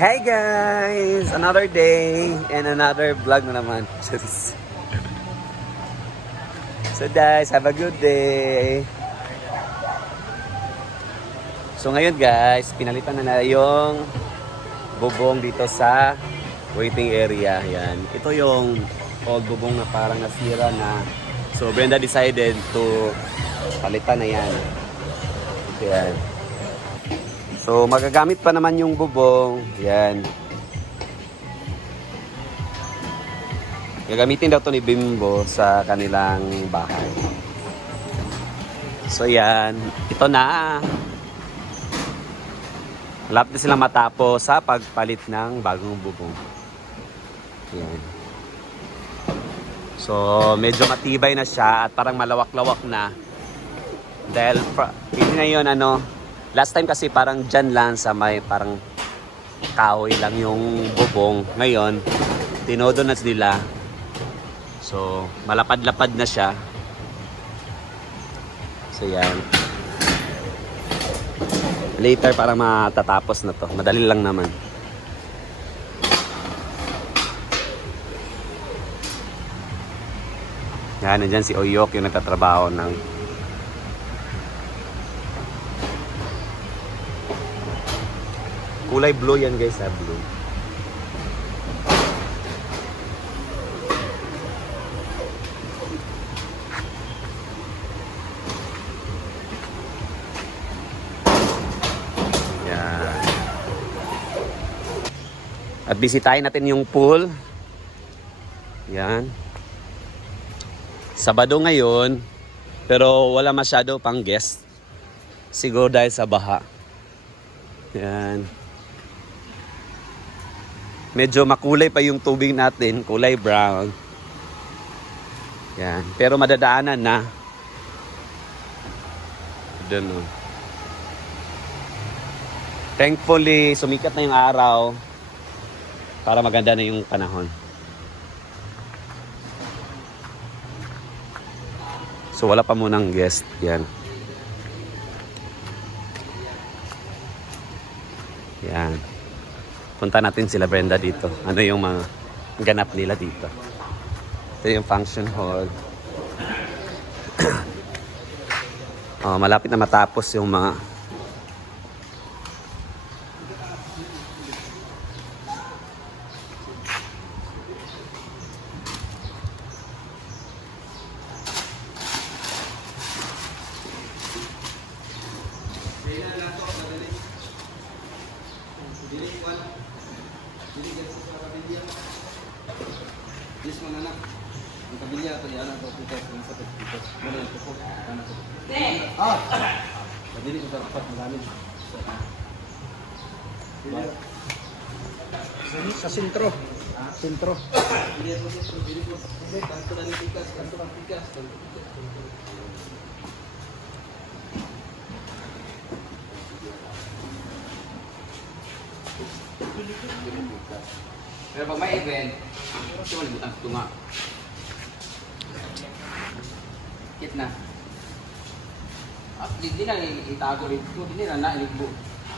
Hey guys! Another day and another vlog na naman. So guys, have a good day! So ngayon guys, pinalitan na yung bubong dito sa waiting area. Yan. Ito yung old bubong na parang nasira na. So Brenda decided to palitan na yan. Yan. So magagamit pa naman yung bubong. Yan. Gagamitin daw to ni Bimbo sa kanilang bahay. So yan. Ito na. Malapit na silang matapos sa pagpalit ng bagong bubong. Yan. So medyo matibay na siya at parang malawak-lawak na. Dahil hindi na yun last time kasi parang dyan lang sa may parang kahoy lang yung bubong. Ngayon, tinodo na nila. So, malapad-lapad na siya. So, yan. Later, parang matatapos na to. Madali lang naman. Yan, nandyan si Oyok yung nagtatrabaho ng kulay blue yan guys, blue. Yan. At bisitahin natin yung pool. Yan. Sabado ngayon, pero wala masyado pang guest. Siguro dahil sa baha. Yan. Medyo makulay pa yung tubig natin, kulay brown. Yan, pero madadaanan na. Doon, no. Thankfully, sumikat na yung araw para maganda na yung panahon. So wala pa munang guest. Yan. Yan. Punta natin sila Brenda dito. Ano yung mga ganap nila dito. Ito yung function hall. Malapit na matapos yung mga Yes, mga anak. Ang kabilya ito, yan ang kapita sa sa pagkita. Muna yung tupo. Madili ko sa kapat ng gamit. Sa sentro. Sentro. Bili ko. Kanto na tikas, kanto ng tikas. Pero pag may event, ito malimutan ito nga. Hit na. At hindi na itago rito, hindi na nailagbo.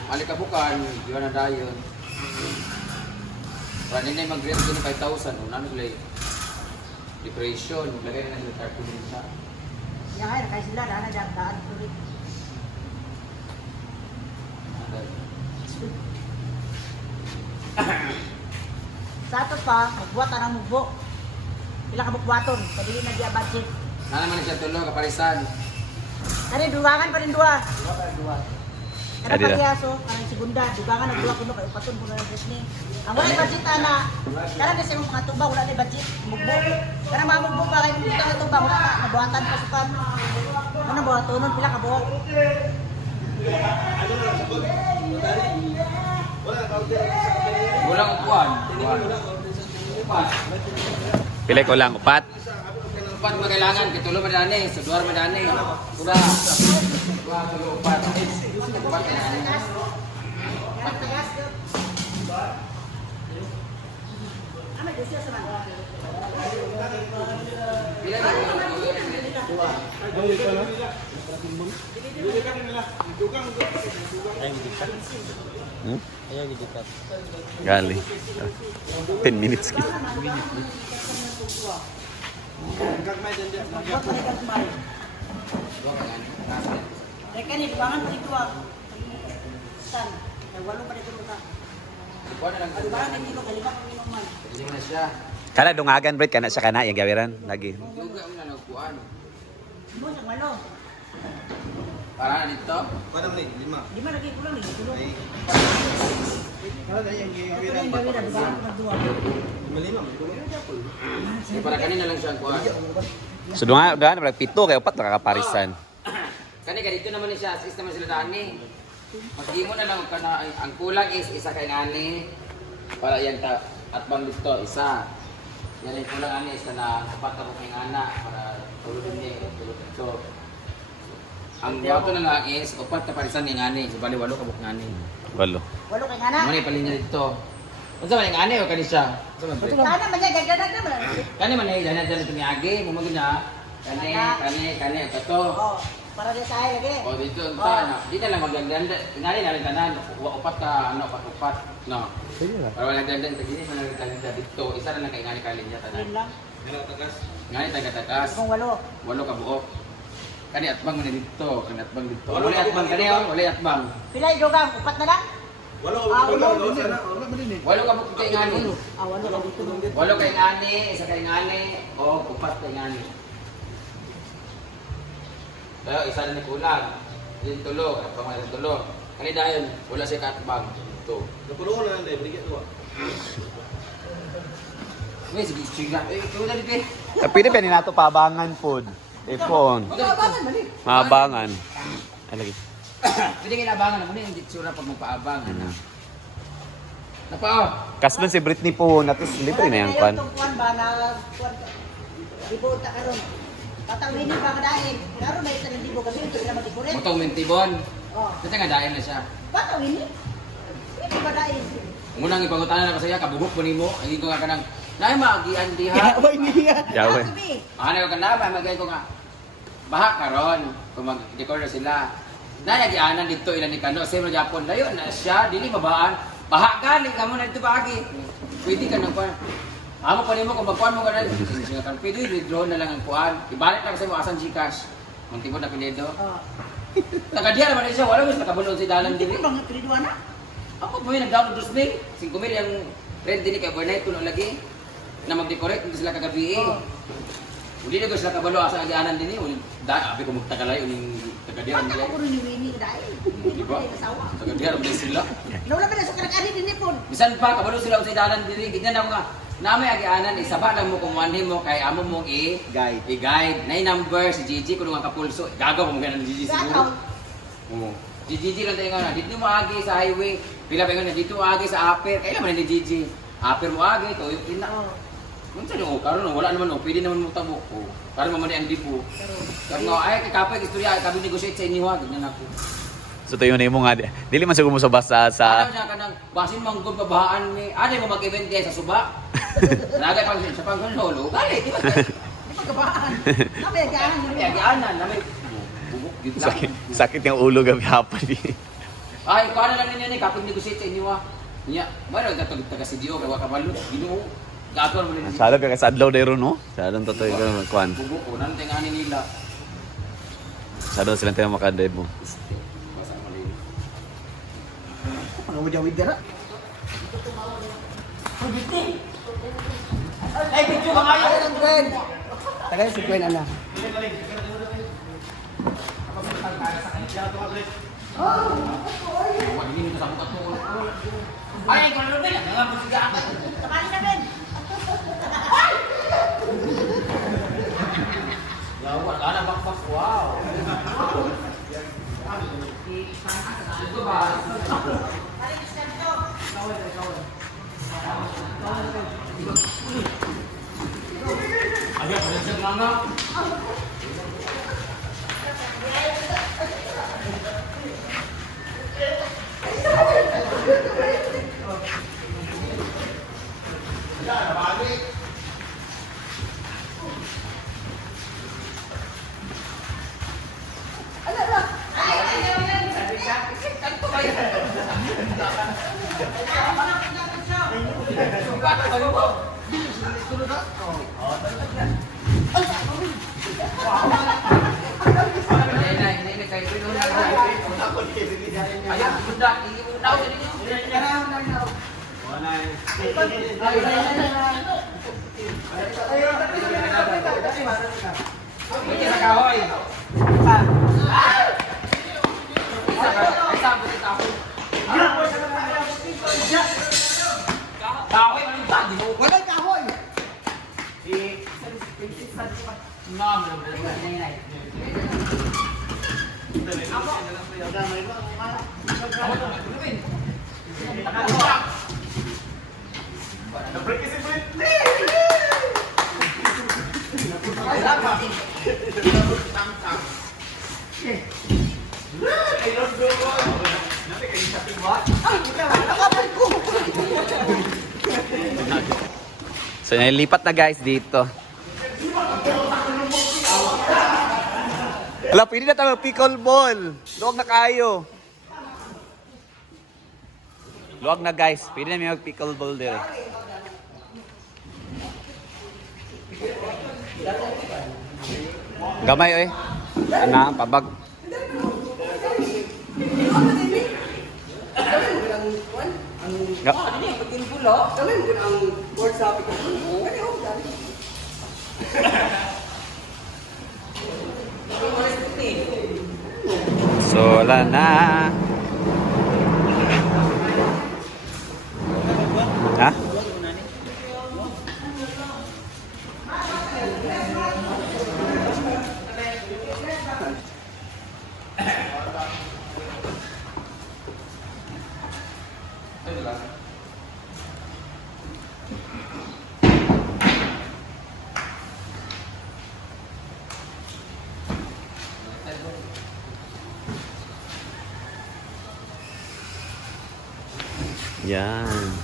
Alikabukan, di ba na dayon. Para hindi na mag-rent ko ng 5,000, nano sila decoration, maglagay na sila tarpaulin sa. Yan, kaya sila daan ulit. Sa ato pa, magbuhat ang mugbo. Pila ka bukwaton, kadili na diya budget. Na naman siya tulong, kaparisan. Kani dugangan pa rin duwa. Kada Kadila. pagyaso, kanang segunda, dugangan na duwa kuno kay upaton kuno ng Disney. Ang wala budget ana, kana kasi mga tuba wala na budget, mugbo. Kana mga mugbo pa kay mga nga tuba wala na nabuhatan pa sukan. Ano buhatonon pila ka buhok. Walang upuan. pilay ko lang, upat. Upuan magkailangan, kitulo madani, sa duwar madani. Kuda. Kuda, tulo upuan. Upuan madani. Amay desya sa man. Pila na. Hmm? Ayaw gidikat. Gali. 10 minutes ki. Magbuhat pa rin ka kumari. Reka ni, dugangan pa rin tuwa. San? Ay, walo pa rin tuwa ka. Ikuha na lang. Dugangan din dito, kalima pang inuman. Hindi mo na siya. Kana dungagan Brett kana sa kana yung gawiran lagi. Juga mo na nagkuhan. Mo, sa malo. Para na dito. Di man lagi kulang, lagi tulog. Kalau ada yang Ito gawiran yung gawin na, dugangan pa magduwa. Para kanina lang siya kuhan. So dungagan brad pito kay upat nakakaparisan. Kani ganito naman ni siya, sis naman sila dani. Mag-imo na lang ka na, ang kulang is isa kay ngani. Para yan ta, at bang dito, isa. Yan yung kulang ani, isa na kapat ako kay ngana. Para tulog din niya, tulog dito. Ang wato na lang is, upat na parisan ni ngani. So, bali, walo kabuk ngani. Walo. Walo kay ngana. Mani palinya dito. Ano sa mga ngani o kani siya? Sa mga break. Sana man niya, gagdadag naman. Kani man ay dyan dyan ito ni Agi, mumagin na. Kani, ito. Oh, para di sa ay lagi. O dito, di na lang maglagdanda. Ngani na rin tanan, upat ka, ano, upat. No. Para walang dandan, kagini pa na rin dito. Isa na lang kay ngani kalin niya tanan. Yun lang. Ngani taga-tagas. Kung walo. Walo ka buok. Kani atbang mo na dito, kani atbang dito. Wala atbang kani oh, wala atbang. Pila yung dugang? Upat na lang? Walo ka buok kay ngani. Walo ka dito. Walo kay ngani, isa kay ngani, o upat kay ngani. Pero isa na ni kulang. Din tulo, atbang mo na tulo. Kani dayon, wala siya katbang. Ito. Wait, sige, sige lang. Eh, ito na dito. Pwede pa ni nato paabangan food. Ipon. Magabangan man eh. Maabangan. Ay lagi. Pwede kayo naabangan. Ano yung ditsura pag magpaabangan? Napao. Kasman si Britney po natis libre na yang kwan. Itong kuwan ba na kuwan ka? Libo ta karon. Tatawin ni ba kadain? Klaro may 1,000 kasi hindi na mag-ikuret. Motong mentibon. Oh. Ito nga dahil na siya. Tatawin ni? Hindi ba dain? Munang ipangutanan na kasaya, kabubok po ni mo. Hindi ko nga ka nang, naay maagian diha. Yawe. Ano ko na ba, magay ko nga. Baha karon kung mag-decor na sila. Nayagianan dito ilan ni Kano. Sa mga Japon, layo na siya, dili mabaan. Baha galing ka mo na dito bagi. Pwede ka nang kuhan. Amo pa rin mo kung magkuhan mo ka na. Pwede i-withdraw na lang ang kuhan. Ibalik lang sa mo asan Gcash. Magtibod na pinido. Oh. Nakadiya naman din siya, wala mo sa nakabunod si Dalan Hindi dili. ko bang piniduan na? Ako po yung nag-download dos mil. 5 mil yung rent din kay overnight kuno lagi. Na mag-decorate hindi sila kagabi. Oh. Hindi na ko sila kabalo asa agianan din eh. Da abi ko magtagalay uning tagadiyan Bata nila. ko rin ni Winnie dahil. Di ba? Tagadiyan din sila. Nawala ba na sa karakari din ni Pon? Bisan pa kabalo sila sa dalan diri. Ganyan ako nga. Namay agianan isaba lang mo kung manhin mo kay amo mo i-guide. Nay number si Gigi kuno nga kapulso. Gagaw mo ganun Gigi siguro. Oo. Si Gigi lang tayo nga na. Dito mo agi sa highway. Pila ba nga na dito agi sa Aper. Kailan man ni Gigi? Aper mo agi to yung ina. Kung saan yung karon wala naman pwede naman mo tabok ko. Para mamani ang dipo. Kaya nga ay kapay istorya kami negotiate sa inyo ha ganyan ako. So tayo na mo nga dili man siguro mo sa basa sa Ano niya kanang basin manggod babahaan ni ano mo mag-event kaya sa suba. Nagay pang sa pangkonsolo. Gali di ba? Di ba kabaan? Sabi, gaan. Ay agianan na may bubuk gid lang. sakit yung ulo gabi hapon. Ay kuha na lang ninyo ni kapag negotiate sa inyo ha. Niya, mayroon ka taga CDO kay Wakabalo. Ginoo. Gagawin mo rin. Sada ka sa adlaw dero no. Sada to to yung kwan. Bubuk ko nang tinganin nila. Sada sila tayo makademo. Basta mali. Pangawid-awid dara. Ay, picture ka kayo ng friend. Tagay si Gwen ana. Wag ini sa bukat mo. Ay, kalau lebih lah, jangan bersedia. Kamali na, Ben. Ya, wala na bakbak. Wow. Itu ba? Agak beresek mana? Bata ba mo? Hindi kayo pinuno na. Ayun, budak, hindi mo daw din niyo. Hindi na kahoy. Isa po dito ako. Kahoy, ano ba? Di mo Wala kahoy! So, nilipat na guys dito. Wala, pwede na tayo pickleball. Luwag na kayo. Luwag na guys, pwede na may mag-pickleball dire. Gamay oy. Ana, pabag. Ga So, wala na. Ha? Yan.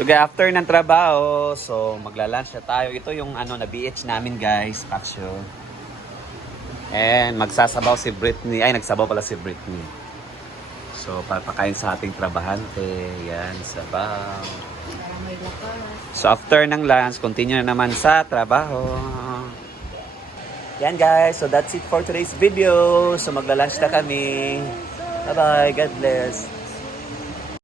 So after ng trabaho, so magla-lunch na tayo. Ito yung ano na BH namin guys, Paksyo. And magsasabaw si Britney. Ay, nagsabaw pala si Britney. So papakain sa ating trabahante. Yan, sabaw. So after ng lunch, continue na naman sa trabaho. Yan guys, so that's it for today's video. So magla-lunch na kami. Bye-bye, God bless.